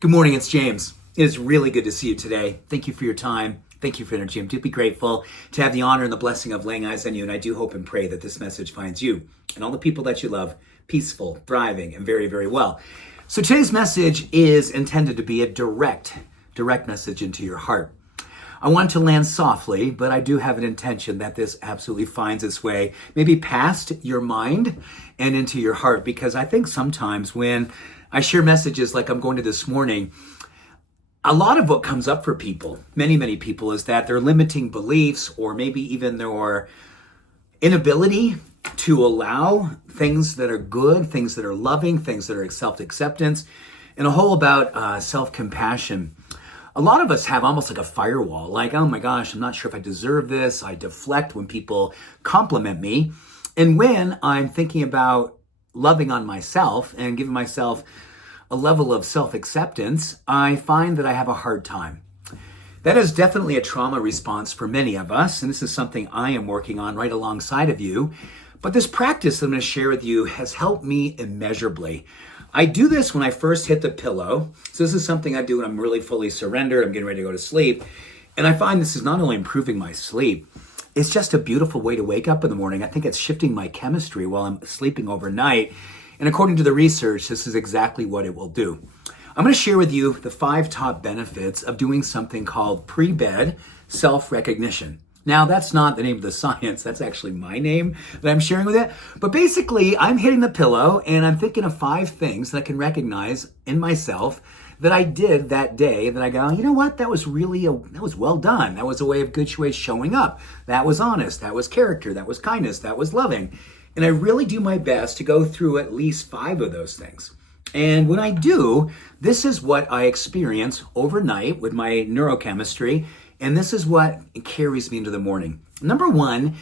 Good morning, it's James. It is really good to see you today. Thank you for your time. Thank you for your energy. I'm deeply grateful to have the honor and the blessing of laying eyes on you, and I do hope and pray that this message finds you and all the people that you love peaceful, thriving, and very, very well. So today's message is intended to be a direct message into your heart. I want to land softly, but I do have an intention that this absolutely finds its way maybe past your mind and into your heart, because I think sometimes when I share messages like I'm going to this morning, a lot of what comes up for people, many people, is that their limiting beliefs or maybe even their inability to allow things that are good, things that are loving, things that are self-acceptance, and a whole about self-compassion. A lot of us have almost like a firewall, like, oh my gosh, I'm not sure if I deserve this. I deflect when people compliment me. And when I'm thinking about loving on myself and giving myself a level of self-acceptance, I find that I have a hard time. That is definitely a trauma response for many of us, and this is something I am working on right alongside of you. But this practice that I'm going to share with you has helped me immeasurably. I do this when I first hit the pillow. So this is something I do when I'm really fully surrendered, I'm getting ready to go to sleep. And I find this is not only improving my sleep, it's just a beautiful way to wake up in the morning. I think it's shifting my chemistry while I'm sleeping overnight. And according to the research, this is exactly what it will do. I'm going to share with you the 5 top benefits of doing something called pre-bed self-recognition. Now, that's not the name of the science. That's actually my name that I'm sharing with it. But basically, I'm hitting the pillow and I'm thinking of 5 things that I can recognize in myself that I did that day that I go, you know what? That was well done. That was a way of good way showing up. That was honest. That was character. That was kindness. That was loving. And I really do my best to go through at least 5 of those things. And when I do, this is what I experience overnight with my neurochemistry. And this is what carries me into the morning. Number 1,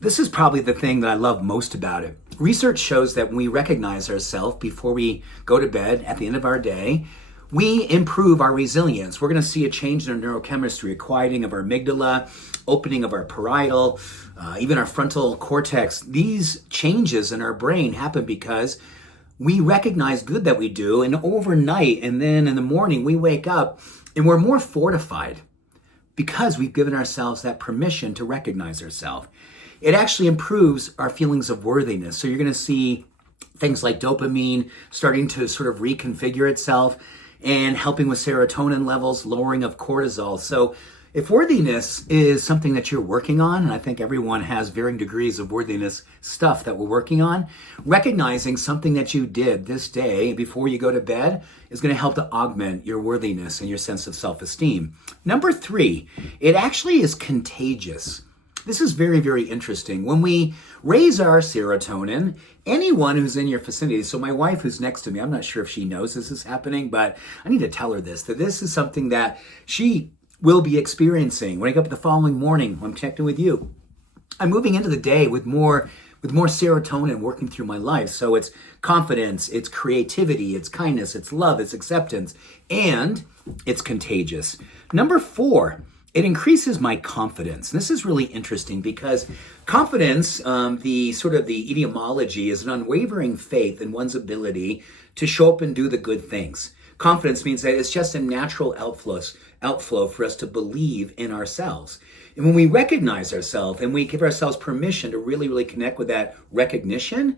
this is probably the thing that I love most about it. Research shows that when we recognize ourselves before we go to bed at the end of our day, we improve our resilience. We're going to see a change in our neurochemistry, a quieting of our amygdala, opening of our parietal, even our frontal cortex. These changes in our brain happen because we recognize good that we do, and overnight and then in the morning we wake up and we're more fortified because we've given ourselves that permission to recognize ourselves. It actually improves our feelings of worthiness. So you're going to see things like dopamine starting to sort of reconfigure itself and helping with serotonin levels, lowering of cortisol. So if worthiness is something that you're working on, and I think everyone has varying degrees of worthiness stuff that we're working on, recognizing something that you did this day before you go to bed is going to help to augment your worthiness and your sense of self-esteem. Number 3, it actually is contagious. This is very, very interesting. When we raise our serotonin, anyone who's in your vicinity, so my wife who's next to me, I'm not sure if she knows this is happening, but I need to tell her this, that this is something that she will be experiencing. When I wake up the following morning, when I'm connecting with you, I'm moving into the day with more serotonin working through my life. So it's confidence, it's creativity, it's kindness, it's love, it's acceptance, and it's contagious. Number 4, it increases my confidence. And this is really interesting because confidence, the etymology is an unwavering faith in one's ability to show up and do the good things. Confidence means that it's just a natural outflow for us to believe in ourselves. And when we recognize ourselves and we give ourselves permission to really connect with that recognition,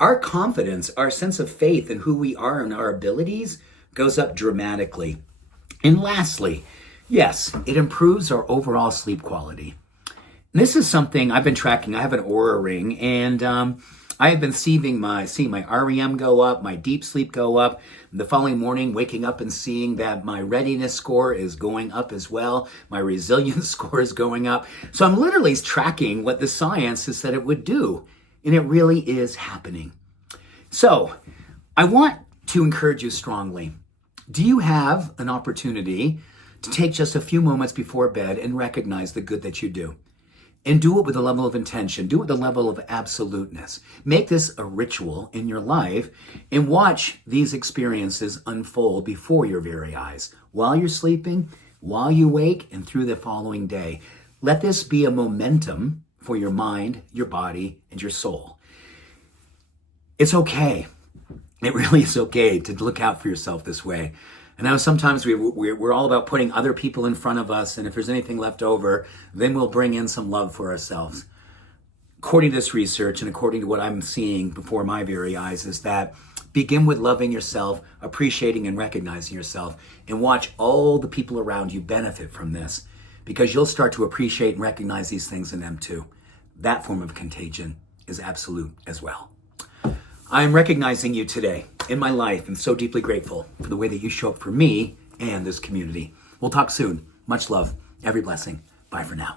our confidence, our sense of faith in who we are and our abilities goes up dramatically. And lastly, yes, it improves our overall sleep quality. And this is something I've been tracking. I have an Oura ring, and I have been seeing my REM go up, my deep sleep go up. The following morning, waking up and seeing that my readiness score is going up as well. My resilience score is going up. So I'm literally tracking what the science has said it would do. And it really is happening. So I want to encourage you strongly. Do you have an opportunity to take just a few moments before bed and recognize the good that you do? And do it with a level of intention. Do it with a level of absoluteness. Make this a ritual in your life and watch these experiences unfold before your very eyes, while you're sleeping, while you wake, and through the following day. Let this be a momentum for your mind, your body, and your soul. It's okay. It really is okay to look out for yourself this way. And now sometimes we're all about putting other people in front of us, and if there's anything left over, then we'll bring in some love for ourselves. According to this research and according to what I'm seeing before my very eyes, is that begin with loving yourself, appreciating and recognizing yourself, and watch all the people around you benefit from this, because you'll start to appreciate and recognize these things in them too. That form of contagion is absolute as well. I'm recognizing you today in my life and so deeply grateful for the way that you show up for me and this community. We'll talk soon. Much love. Every blessing. Bye for now.